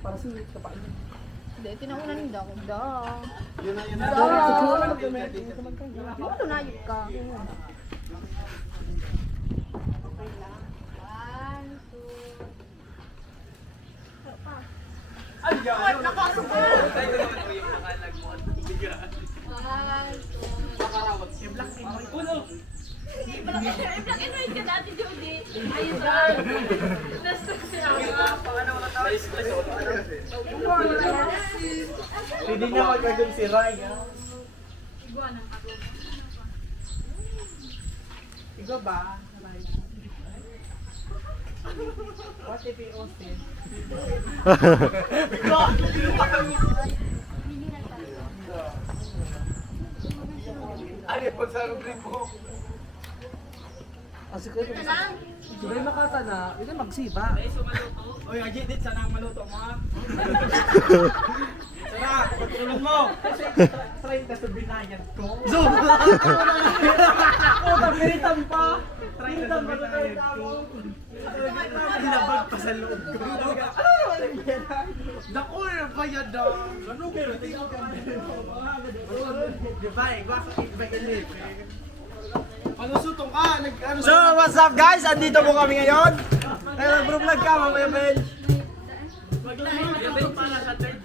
Para sa kapain. Hindi, tinaunan ni Dako. Yun na. Ano na yun ka? Nakasok ka! I-black and white ka dati, Jody. Ayun ka. Na-stress siya ka. Hindi niya ako gagawin si Ray. Ikaw ba? What if he Austin? Ano yung pagsarubrin mo? Kasi kayo Siguro makata na, ito magsiba. Oy, Ajit, dit sana ang maluto mo ha. Sana, pagtulong mo. Try ka sa binayan ko. Zoom! Oh, pagkiritan pa! Try ka sa binayan ko. Hinabag pa sa loob ko. Dako na ba yan daw? Ano pero tingnan ka. Diba eh, bakit iba ganit? Palusutong ka. So, what's up guys? Andito po kami ngayon. Nag-vlog ka, Mamaya Bench. Maglahin na para sa third